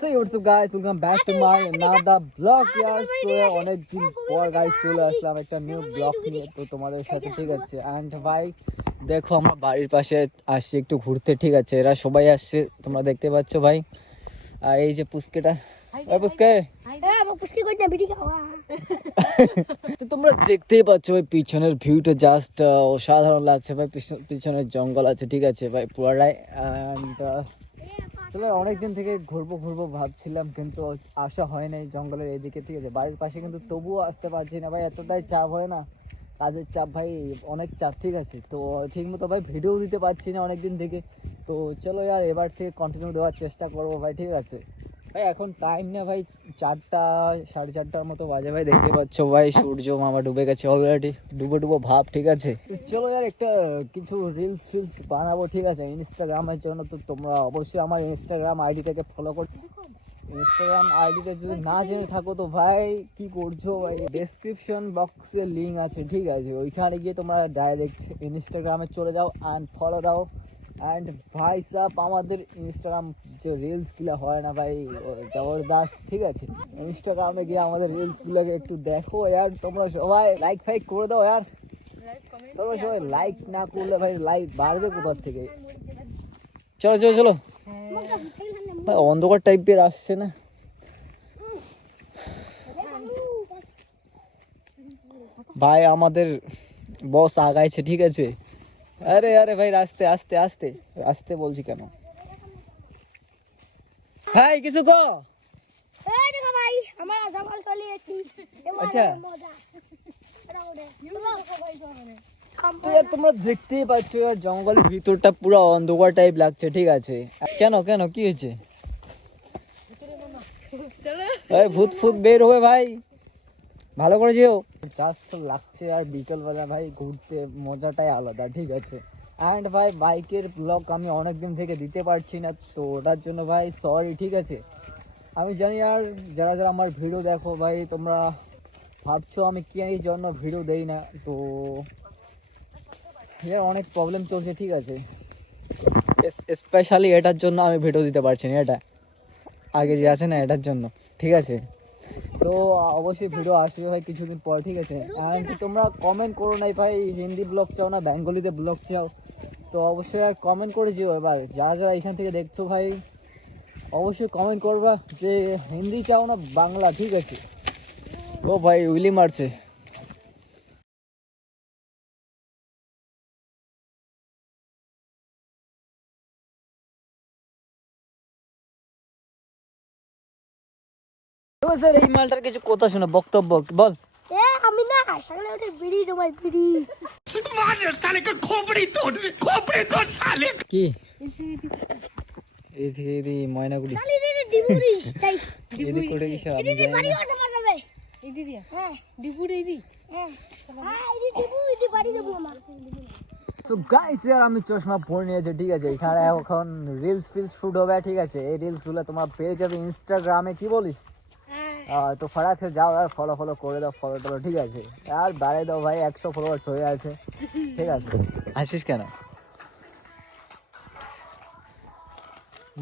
What's up guys? Welcome back to my another vlog year so অনেক দিন পর guys চলে আসলাম একটা নিউ ব্লগ নিয়ে। তো তোমাদের সাথে ঠিক আছে। এন্ড ভাই দেখো আমার বাড়ির পাশে আসছি একটু ঘুরতে ঠিক আছে? এরা সবাই আসছে তোমরা দেখতে পাচ্ছ ভাই। আর এই যে পুস্কেটা ওই পুস্কে তো তোমরা দেখতেই পাচ্ছ ভাই পিছনের ভিউটা জাস্ট অসাধারণ লাগছে ভাই। পিছন- পিছনের জঙ্গল আছে ঠিক আছে ভাই পুরাটাই। অ্যান্ড চলো অনেকদিন থেকে ঘুরবো ঘুরবো ভাবছিলাম, কিন্তু আসা হয় নাই জঙ্গলের এদিকে, ঠিক আছে? বাড়ির পাশে কিন্তু তবুও আসতে পারছি না ভাই, এতটাই চাপ হয় না। কাজের চাপ ভাই, অনেক চাপ, ঠিক আছে? তো ঠিক মতো ভাই ভিডিও দিতে পারছি না অনেকদিন থেকে। তো চলো আর এবার থেকে কন্টিনিউ দেওয়ার চেষ্টা করব ভাই, ঠিক আছে? ভাই, এখন টাইম না ভাই, চারটা, সাড়ে চারটার মতো বাজে ভাই, দেখতে পাচ্ছ ভাই, সূর্য মামা ডুবে গেছে অলরেডি ডুবো ডুবো ভাব, ঠিক আছে? চলো यार একটা কিছু রিলস ফিলস বানাবো, ঠিক আছে? ইনস্টাগ্রামের জন্য তো তোমরা অবশ্যই আমার ইনস্টাগ্রাম আইডিটাকে ফলো কর। ইনস্টাগ্রাম আইডিটা যদি না জেনে থাকো তো ভাই, কি করছ ভাই? ডেসক্রিপশন বক্সে লিঙ্ক আছে, ঠিক আছে? ওইখানে গিয়ে তোমরা ডাইরেক্ট ইনস্টাগ্রামে চলে যাও অ্যান্ড ফলো দাও। অ্যান্ড ভাই সাপ আমাদের ইনস্টাগ্রাম যে রিলসগুলো হয় না ভাই জবরদস্ত ঠিক আছে? ইনস্টাগ্রামে গিয়ে আমাদের রিলসগুলোকে একটু দেখো আর তোমরা সবাই লাইক ফাইক করে দাও আর তোমরা সবাই লাইক না করলে ভাই লাইক বাড়বে কোথার থেকে? চলো চলো চলো। ভাই অন্ধকার টাইপের আসছে না। ভাই আমাদের বস আগাইছে ঠিক আছে? আরে আরে ভাই আস্তে আস্তে আস্তে আস্তে বলছি কেন? ভাই কিছু কো? আচ্ছা। তোমরা দেখতেই পাচ্ছ আর জঙ্গলের ভিতরটা পুরো অন্ধকার টাইপ লাগছে ঠিক আছে? কেন কেন কি হয়েছে? ভূত ফুত বের হবে ভাই। ভালো করে যেও জাস্ট লাগছে আর বিকেলবেলা ভাই ঘুরতে, মজাটাই আলাদা, ঠিক আছে? অ্যান্ড ভাই, বাইকের ব্লগ আমি অনেক দিন থেকে দিতে পারছি না, তো ওটার জন্য ভাই সরি ঠিক আছে? আমি জানি আর যারা যারা আমার ভিডিও দেখো ভাই, তোমরা ভাবছ আমি কি এই জন্য ভিডিও দেই না, তো এর অনেক প্রবলেম চলছে, ঠিক আছে? স্পেশালি এটার জন্য আমি ভিডিও দিতে পারছি না, এটা। আগে যে আছে না, এটার জন্য, ঠিক আছে? তো অবশ্যই ভিডিও আসবে ভাই কিছুদিন পর, ঠিক আছে? অ্যান্ড তোমরা কমেন্ট করো নাই ভাই, হিন্দি ব্লগ চাও না, বেঙ্গলিতে ব্লগ চাও? তো অবশ্যই আর কমেন্ট করে যেও এবার, যারা যারা এখান থেকে দেখছ ভাই, অবশ্যই কমেন্ট করবা যে হিন্দি চাও না, বাংলা, ঠিক আছে? ও ভাই, উইলি মারছে। স্যার এই মালটার কিছু কথা শোনো বক্তব্য বল। আমি না সকালে উঠে বিড়ি তোমার বিড়ি। কি? এদিকে এদি ময়নাগুড়ি খালি দিদি ডিবুরি চাই এদিক করে কিছু আমি দিদি বাড়ি না। ওঠে যাবে এই দিদি হ্যাঁ। ডিপুরে এই দি হ্যাঁ হ্যাঁ দিদি দিদি বাড়ি যাব আমার। তো গাইস यार আমি চশমা পরে নিয়েছি ঠিক আছে? এখানে এখন রিলস ফিলস শুট হবে ঠিক আছে? এই রিলসগুলো তোমার পেয়ে যাবে ইনস্টাগ্রামে কি বলিস? তো ফারাক যাও আর ফলো ফলো করে দাও ফলো টলো ঠিক আছে। আর বাড়াই দাও ভাই একশো ফলোয়ার্স হয়ে আছে। ঠিক আছে। আসিস কেন?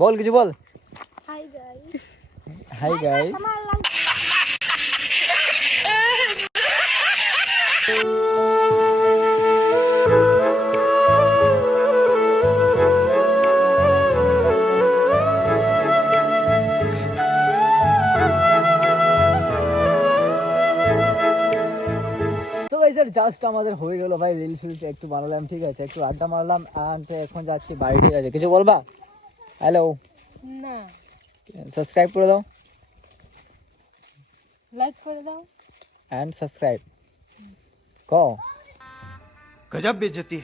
বল কিছু বল। Hi guys hi guys just আমাদের হয়ে গেল ভাই রিল ফিলস একটু বানালাম ঠিক আছে? একটু আড্ডা মারলাম আর এখন যাচ্ছি বাড়ি ঠিক আছে? কিছু বলবা? হ্যালো না। সাবস্ক্রাইব করে দাও। লাইক করে দাও। অ্যান্ড সাবস্ক্রাইব ক গজব বেজতি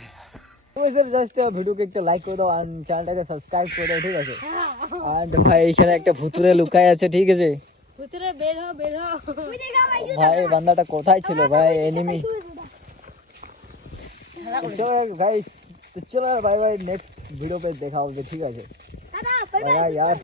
ওই স্যার জাস্ট ভিডিওকে একটা লাইক করে দাও আর চ্যানেলটাকে সাবস্ক্রাইব করে দাও ঠিক আছে? হ্যাঁ। আর ভাই এখানে একটা ভুতুরে লুকায় আছে ঠিক আছে? ভুতুরে বের হও বের হও। ভাই বান্দাটা কোথায় ছিল ভাই? এনিমি चलो गाइस तो चलो बाय बाय नेक्स्ट वीडियो पे देखा होगा ठीक है यार